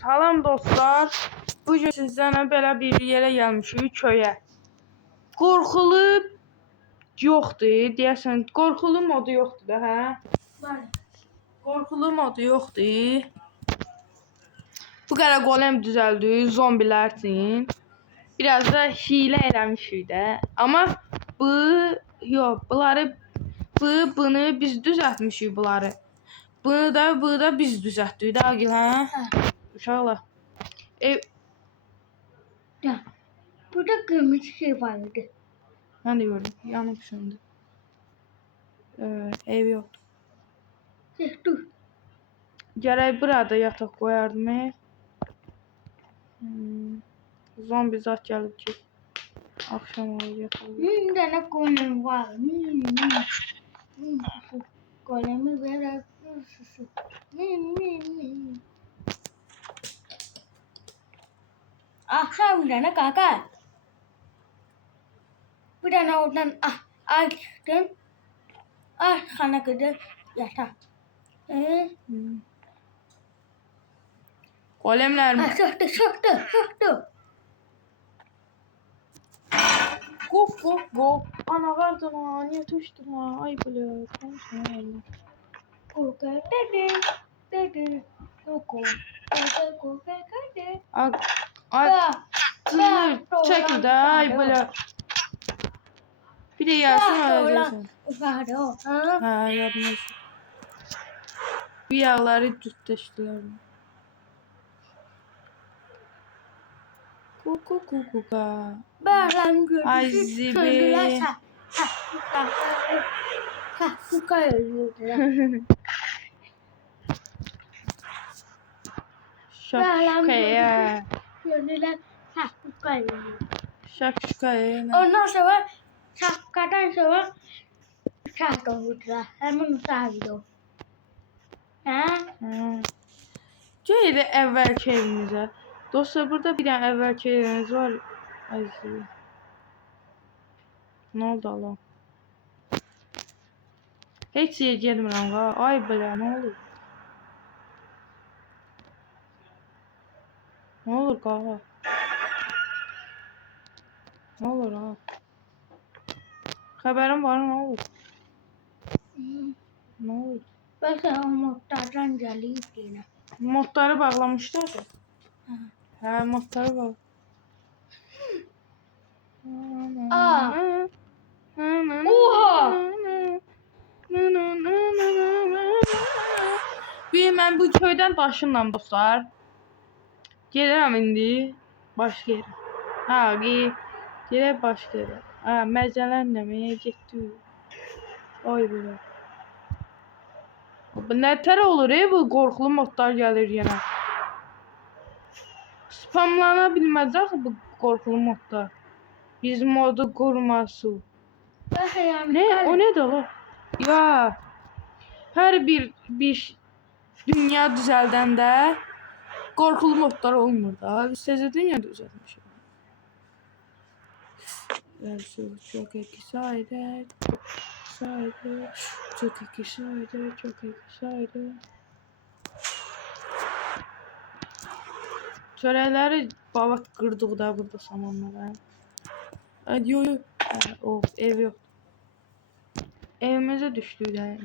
Salam dostlar. Bugün sizlərlə belə bir yerə gəlmişik, köyə. Qorxulu yoxdur, deyəsən. Qorxulu modu yoxdur da, hə? Var. Qorxulu modu yoxdur. Bu qədər golem düzəldi zombilər üçün. Biraz da hiylə eləmişik də. Amma bunu biz düzəltmişik bunları. Bunu da biz düzəltdik də, Agil, hə? Uşaqlar. Ya, burada kırmızı şey vardı. Ben de gördüm. Yanıp şimdi. Ev yoktu. Dur. Gərək burada yatak koyardım. Zombi zat gelip ki. Akşam olur yatak. Bir tane golem var. Golemi ver. Akşam bir tane kaka. Bir tane oradan açtım. Kana kadar yatak. Golemler mi? Çıktı. Go. Ana vardı ha. Niye düştün ha? Ay bile. Konuşma yani. Dedi. Ay. Çekil de. Ay bile. Bir de gelsin öyle. Ha yardım et. Bir yağları tutuştular. Kuka. Ben gördüm. Ay zibi. Kuka yazıyordu. Şakşukaya. Gördüler. Kuka yazıyordu. Şakşukaya. Ondan sonra şapkadan sonra şarkı vurdular. Hemen uçağıydı o. Gelin evvelki evimize. Dostlar burada bir tane evvelki evimiz var. Ay zibi. Ne oldu Allah? Hiç iyi gelmirəm ha. Ay belə, ne olur? Ne olur qağa? Ne olur ha? Xəbərim var, ne olur? Ne olur? Belki o muhtardan gelip yine. Modları bağlamışlar da. Hə, modları bağlı. Oha! Mən bu köydən daşınla dostlar. Gelirəm indi başqa yerə. Gedək başqa yerə. Məzələnləməyə getdik. Ay belə. Bu nətər olur bu qorxulu modlar gəlir yenə. Spamlana bilməz axı bu qorxulu modlar. Biz modu qurması. Ne? O ne de la? Ya. Her bir dünya düzəldəndə qorxulu modlar olmur da. Biz təzə dünya düzəltmişik. Çok excited. Çörəkləri baba qırdıq da burada samanlara. Hadi yo. Of ev yok. Evimize düştü yani.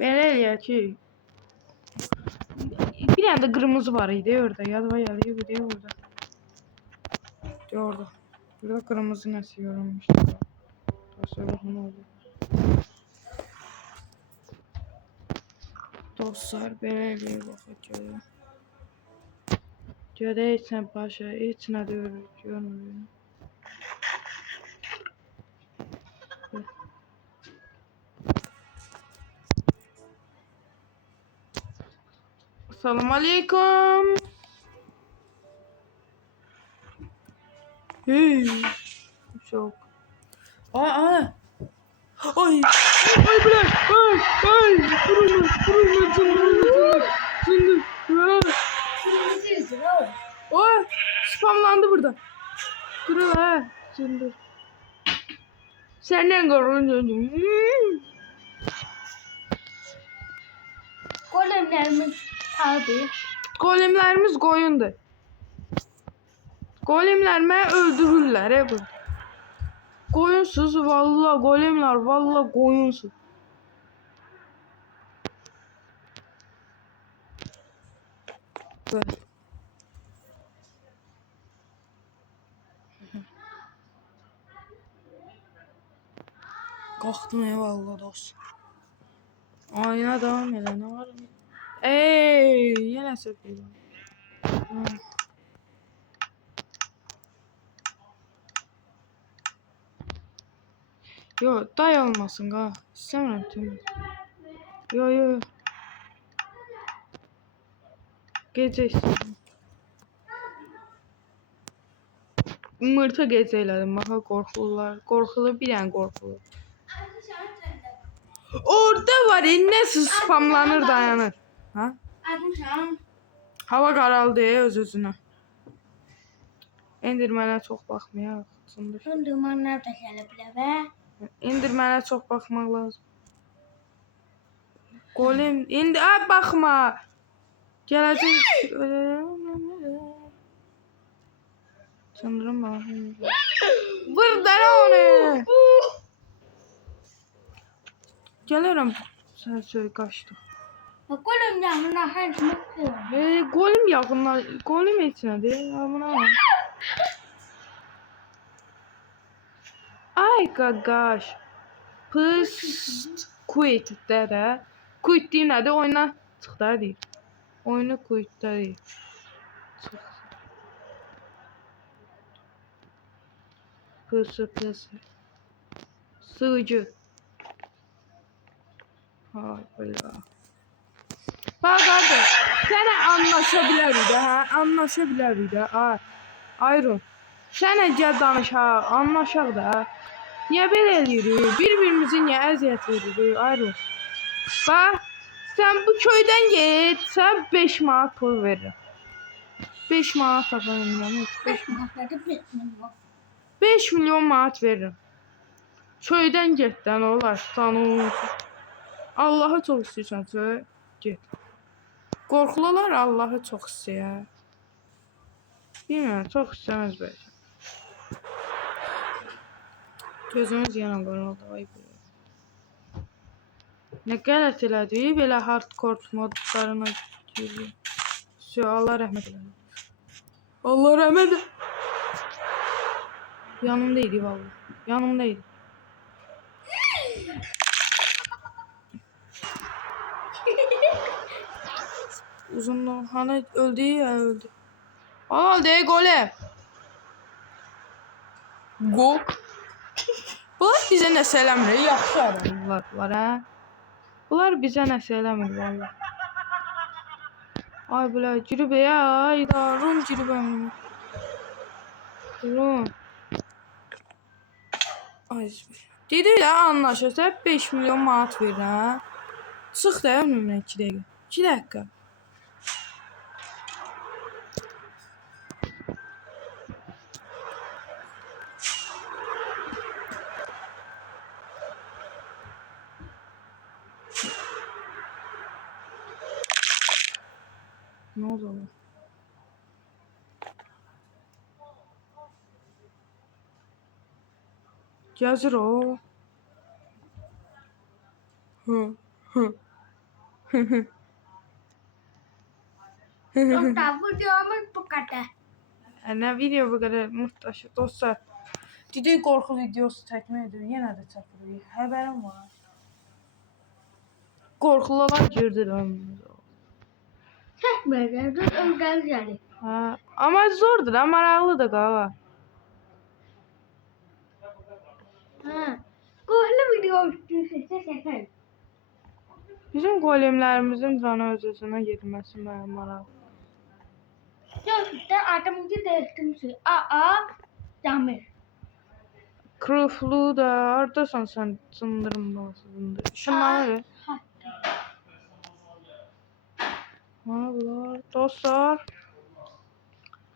Belə eləyək ki. Bir tane de kırmızı var idi orada. Yadıma geliyor bir de orada. Orada. Burada kırmızı nəsə yorulmuşdu. Tasarrufun oldu. Dostlar belə eləyək baxaq. Görək sən başa heç nə görmürəm. Assalamu alaikum. Hey. Çok. Ay. Ay bırak. Ay. Vurulma. Şimdi. Oy. Spamlandı burada. Kırıl ha. Şimdi. Senden korunca. Golemlerimiz abi. Golemlərimiz qoyundur. Golemlər məni öldürürlər bu. Qoyunsuz valla golemlər valla qoyunsuz. Böyle. Qalxdım valla dost. Ayına devam elə nə var? Ey, yenə söküldüm. Yo, day olmasın qa. İstəmirəm tüm. Yo. Gecə istəyirəm. Mırta gecə elədim. Baxa qorxurlar. Qorxulu bir an qorxulu. Orada var, nasıl spamlanır dayanır. Ha? Hava qaraldı öz-özünə. Endirmənə çox baxmayaq. Dumanlar da gələ bilər. Endirmənə çox baxmaq lazım. Golem, indi baxma. Gələcək. Sanırım bakayım. Vurdara onu. Gelirim. Sen söyle kaçtı. Golem yanına hangi Golem yakınlar. Golem etsinə de. Amına. Ay qaqaş. Pıst quit də. Quit deyim nədir? Oyuna çıx da deyir. Oyunu quit də deyir. Çıx. Pıs. Sığıcı. Ha böyle. Bak kardeş, sənə anlaşa bilərik də, hə? Anlaşa bilərik də, ha. Ayrın. Sənə gəl danışaq, anlaşaq da. Niyə belə eləyirik? Bir-birimizi niyə əziyyət veririk? Ayrın. Bax, sən bu köydən get, sən 5 manat pul verirəm. 5 manat tapanım, 5 manat 5 milyon. 5 milyon manat verirəm. Köydən get də, nə olar? Tanış. Allah'ı çox istəyirsən, get. Qorxulular Allah'ı çox istəyir. Bilmirəm, çox istəməz bəlkə. Gözümüz yana qoruldu, ay belə. Nə qələt elədi, belə hardcore modlarına girdi. Allah rəhmət elədi. Allah rəhmət elədi. Yanımdaydı vallahi. Yanımdaydı. Uzunluğu hani öldü ya öldü. Aa de golem. Gok. Bunlar bizə nəsə eləmir. Yaxşı adamlar var ha. Bunlar bizə nəsə eləmir vallahi. Ay bula girib ya. Ay da rum girib əmin. Rum. Ay. Dedi də anlaşırsa 5 milyon manat verir ha. Çıx da önümdən 2 dəqiqə. 2 dəqiqə. Ne oldu ona? Yazır o. Dostlar videomuz bu kadar. Ne video bu kadar muhtaç dostlar. Dedi korku videosu çəkmək edir, yenə də çəkirik. Xəbərim var. Qorxulular girdi önümüzə. Çəkməyəcək, dur öngəl gəlir. Hə, amma zordur, amma maraqlıdır qağa. Hə. Qoyulu video istəyirsə çəkək. Bizim golemlərimizin canı öz-özünə getməsi mənə maraqlı. Gerçekten adamınki değiştirmişsin. Aa, Damir. Kırıflı da hardasan sən cındırın babasıdır. Şunları. Bana bunlar dostlar.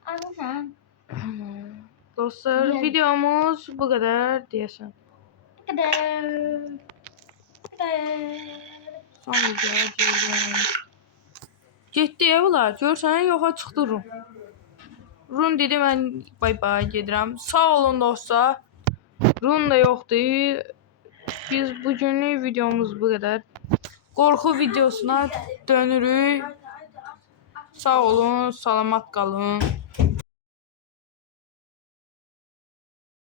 Anlasan. Dostlar videomuz bu kadar deyəsən. Kadar. Son video. Getdi ya bunlar. Görsən yoxa çıxdı Rum. Rum dedi mən bay bay gedirəm. Sağ olun dostlar. Rum da yoxdur. Biz bugünlük videomuz bu qədər. Qorxu videosuna dönürük. Sağ olun, salamat qalın.